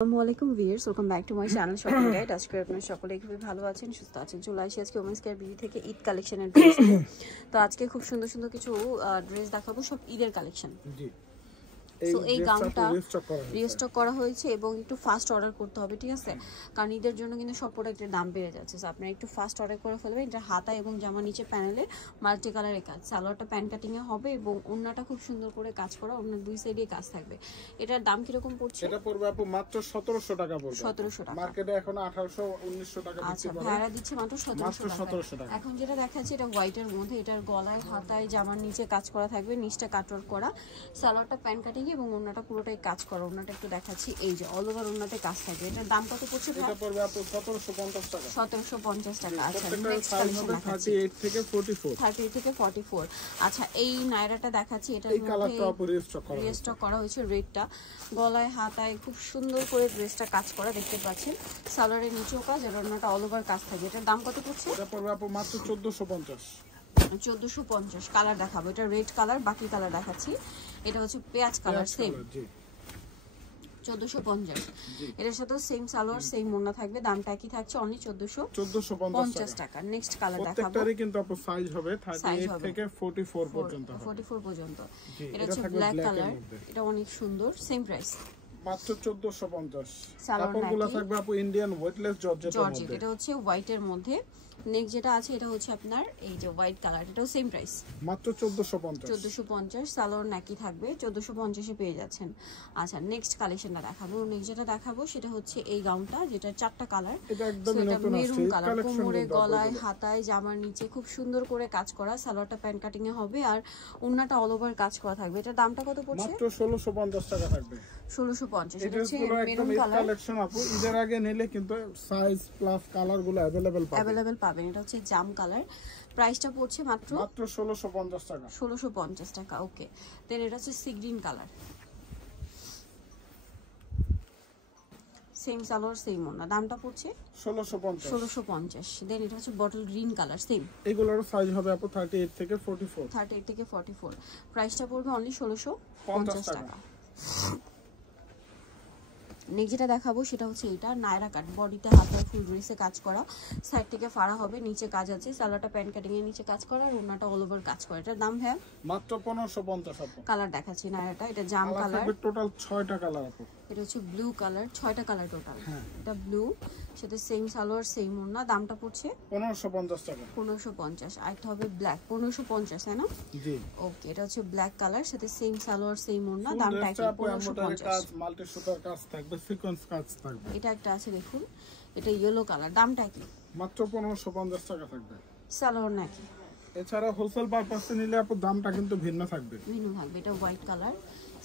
আসসালামু আলাইকুম viewers, welcome back to my channel shopping guide. আজকে আপনারা সকলে খুবই ভালো আছেন, সুস্থ আছেন। চলে আসি আজকে ওমেন্স কেয়ার বিউটি থেকে ঈদ কালেকশনের ড্রেস। তো আজকে খুব সুন্দর সুন্দর কিছু ড্রেস দেখাবো, সব ঈদের কালেকশন। জি, সো এই গাউনটা রিস্টক করা হয়েছে এবং একটু ফাস্ট অর্ডার করতে হবে, ঠিক আছে? কারণ ঈদের জন্য কিন্তু সব প্রোডাক্টের দাম বেড়ে যাচ্ছে। সো আপনারা একটু ফাস্ট অর্ডার করে ফেলবেন। এটা হাতা এবং জামা নিচে প্যানেলে মাল্টি কালারের কাজ, সালোয়ারটা প্যান্ট কাটিংয়ে হবে এবং ওন্নাটা খুব সুন্দর করে কাজ করা, ওন্নার দুই সাইডে কাজ থাকবে। এটার দাম কিরকম পড়ছে? এটা পড়বে আপু মাত্র 1700 টাকা পড়বে। 1700 টাকা, মার্কেটে এখন 1800 1900 টাকা বিক্রি আচ্ছা করে। ভাড়া দিচ্ছে মাত্র 1700 টাকা। এখন যেটা দেখাচ্ছি এটা হোয়াইটের মধ্যে, এটার গলায় হাতায় জামার নিচে কাজ করা থাকবে, নিচটা কাটওয়ার্ক করা, সালোয়ারটা প্যান্ট কাটিং এবং ওন্নাটা পুরোটাই কাজ করা। ওন্নাটা একটু দেখাচ্ছি, এই যে অল ওভার ওন্নাতে কাজ থাকবে। এটার দাম কত পড়ছে? এটা পড়বে আপু 1750 টাকা। 1750 টাকা। আচ্ছা নেক্সট সাইজ হবে 38 থেকে 44। 38 থেকে 44। আচ্ছা এই নায়রাটা দেখাচ্ছি, এটার এই কালারটা আপু রিস্টক করা হয়েছে। রেডটা গলায় হাতায় খুব সুন্দর করে ড্রেসটা কাজ করা দেখতে পাচ্ছেন। সালোয়ারের নিচেও কাজ, আর ওন্নাটা অল ওভার কাজ থাকবে। এটার দাম কত পড়ছে? এটা পড়বে আপু মাত্র 1450। 1450। কালার দেখাবো, এটা রেড কালার, বাকি কালার দেখাচ্ছি। এটা হচ্ছে পেঁয়াজ কালার, সেম 1450। এর সাথে সেম সালোয়ার সেম ওন্না থাকবে, দামটা কি থাকছে? অনলি 1450 টাকা। নেক্সট কালার দেখাবো, প্রত্যেকটারই কিন্তু আপু সাইজ হবে 38 থেকে 44 পর্যন্ত। 44 পর্যন্ত। এটা হচ্ছে ব্ল্যাক কালার, এটা অনেক সুন্দর, সেম প্রাইস মাত্র 1450। সালোয়ার কাপড়গুলো থাকবে আপু ইন্ডিয়ান ওয়েটলেস জর্জেটের মধ্যে। এটা হচ্ছে হোয়াইটের মধ্যে। নেক্সট যেটা আছে এটা হচ্ছে আপনার এই যে হোয়াইট কালার, এটাও সেম প্রাইস মাত্র 1450। 1450 সালোয়ার নাকি থাকবে, 1450 এ পেয়ে যাচ্ছেন। আচ্ছা নেক্সট কালেকশনটা দেখাবো। নেক্সট যেটা দেখাবো সেটা হচ্ছে এই গাউনটা, যেটা চারটা কালার। এটা একদমই নতুন মেরুন কালার, কোমরে গলায় হাতায় জামার নিচে খুব সুন্দর করে কাজ করা, সালোয়ারটা প্যান্ট কাটিং এ হবে আর ওন্নাটা অল ওভার কাজ করা থাকবে। এটার দামটা কত পড়ছে? মাত্র 1650 টাকা থাকবে। 1650। এটা হচ্ছে মেরুন কালার কালেকশন আপু ঈদের আগে নিলে কিন্তু সাইজ প্লাস কালার গুলো अवेलेबल পাবেন। এটা হচ্ছে জাম কালার, প্রাইসটা পড়ছে মাত্র 1650 টাকা। 1650 টাকা। ওকে, দেন এটা হচ্ছে sea green colour, same salwar same ওন্না, দামটা পড়ছে 1650। দেন এটা হচ্ছে বটল গ্রিন কালার, সেম। এগুলোর সাইজ হবে আপু 38 থেকে 44। 38 থেকে 44, প্রাইসটা পড়বে অনলি 1650 টাকা। নেক্সট যেটা দেখাবো সেটা হচ্ছে এটা নায়রা কাট, বডিতে হাতায় ফুল ড্রেসে কাজ করা, সাইড থেকে ফাড়া হবে, নিচে কাজ আছে, সালোয়ারটা প্যান্ট কাটিং এর নিচে কাজ করা আর ওন্নাটা অল ওভার কাজ করা। এটার দাম হ্যাঁ মাত্র 1550 আপু। কালার দেখাচ্ছি নায়রাটা, এটা জাম কালার, টোটাল 6টা কালার আপু। এটা হচ্ছে ব্লু কালার, 6টা কালার টোটাল। এটা ব্লু, সাথে সেম সালোয়ার সেম ওন্না, দামটা পড়ছে 1550 টাকা। 1550। আরেকটা হবে ব্ল্যাক, 1550 তাই না? জি ওকে, এটা হচ্ছে ব্ল্যাক কালার, সাথে সেম সালোয়ার সেম ওন্না, দামটা কি? 1550। কাজ মাল্টি সুতার কাজ থাকবে, সিকোয়েন্স কাজ থাকবে। এটা একটা আছে দেখুন, এটা ইয়েলো কালার, দামটা কি? মাত্র 1550 টাকা থাকবে। সালোয়ার নাকি? এছাড়া হোলসেল পারপাসে নিলে আপু দামটা কিন্তু ভিন্ন থাকবে। এটা white colour,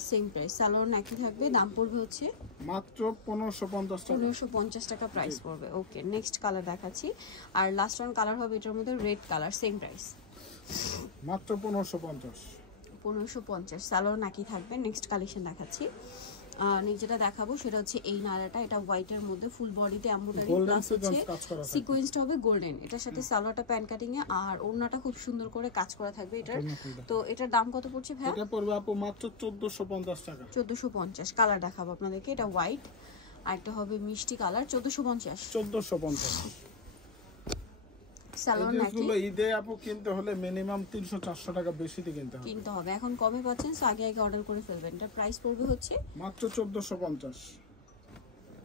same price, salwar নাকি থাকবে, দাম পড়বে হচ্ছে মাত্র 1550 টাকা। 1550 টাকা প্রাইস পড়বে। ওকে, নেক্সট কালার দেখাচ্ছি, আর লাস্ট ওয়ান কালার হবে এটার মধ্যে রেড কালার, সেম প্রাইস মাত্র 1550। 1550 সালোয়ার নাকি থাকবে। নেক্সট কালেকশন দেখাচ্ছি। নেক্সট যেটা দেখাবো সেটা হচ্ছে এই নারাটা, এটা হোয়াইটের মধ্যে ফুল বডিতে এমব্রয়ডারি প্লাস হচ্ছে সিকোয়েন্সটা হবে গোল্ডেন, এটার সাথে সালোয়ারটা প্যান্ট কাটিং এ আর ওন্নাটা খুব সুন্দর করে কাজ করা থাকবে এটার। তো এটার দাম কত পড়ছে ভাই? এটা পড়বে আপু মাত্র 1450 টাকা। 1450। কালার দেখাবো আপনাদেরকে, এটা হোয়াইট আর একটা হবে মিষ্টি কালার, 1450। সালোয়ার নাকি ঈদে আপু কিনতে হলে মিনিমাম 300-400 টাকা বেশি দিয়ে কিনতে হবে। এখন কমে পাচ্ছেন, সো আগে অর্ডার করে ফেলবেন। এটা প্রাইস পড়বে হচ্ছে মাত্র 1450।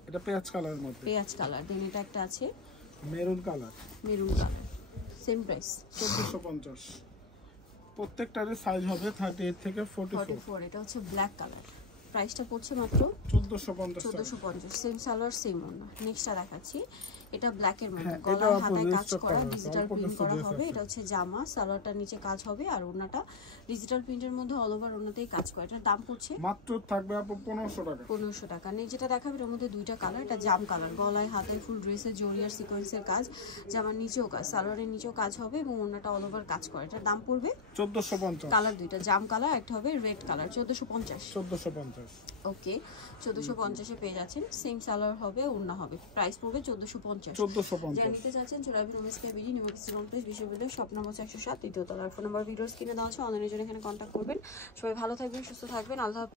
এটা পেঁয়াজ কালারের মধ্যে, পেঁয়াজ কালার। দেন এটা একটা আছে মেরুন কালার, সেম প্রাইস 1450। প্রত্যেকটারই সাইজ হবে 38 থেকে 44। এটা হচ্ছে ব্ল্যাক কালার, প্রাইসটা পড়ছে মাত্র 1450। সেম সালোয়ার সেম ওন্না। নেক্সটটা দেখাচ্ছি, এটা ব্ল্যাক এর মধ্যে, গলায় হাতায় কাজ করা, ডিজিটাল প্রিন্ট করা হবে। এটা হচ্ছে জামা, সালোয়ারটার নিচে কাজ হবে আর ওন্নাটা ডিজিটাল প্রিন্টের মধ্যে অল ওভার ওন্নাতেই কাজ করা। এটার দাম পড়ছে মাত্র থাকবে আপু 1500 টাকা। 1500 টাকা। নেক্সট যেটা দেখাবে এর মধ্যে দুইটা কালার, এটা জাম কালার, গলায় হাতায় ফুল ড্রেসে জরিয়ার সিকোয়েন্সের কাজ, জামার নিচেও কাজ, সালোয়ারের নিচেও কাজ হবে এবং ওন্নাটা অল ওভার কাজ করা। এটার দাম পড়বে 1450। কালার দুইটা, জাম কালার, একটা হবে রেড কালার, 1450। ওকে, 1450 এ পেয়ে যাচ্ছেন। সেম সালোয়ার হবে, ওন্না হবে, প্রাইস পড়বে 1450। যারা নিতে চাচ্ছেন চলে আসবেন women's care BD, New Market complex, বিশ্ববিদ্যালয়, শপ নম্বর 107, তৃতীয় তলার। ফোন নাম্বার ভিডিওস কিনে দেওয়া আছে, অনলাইনের জন্য এখানে কন্ট্যাক্ট করবেন। সবাই ভালো থাকবেন, সুস্থ থাকবেন, আল্লাহ।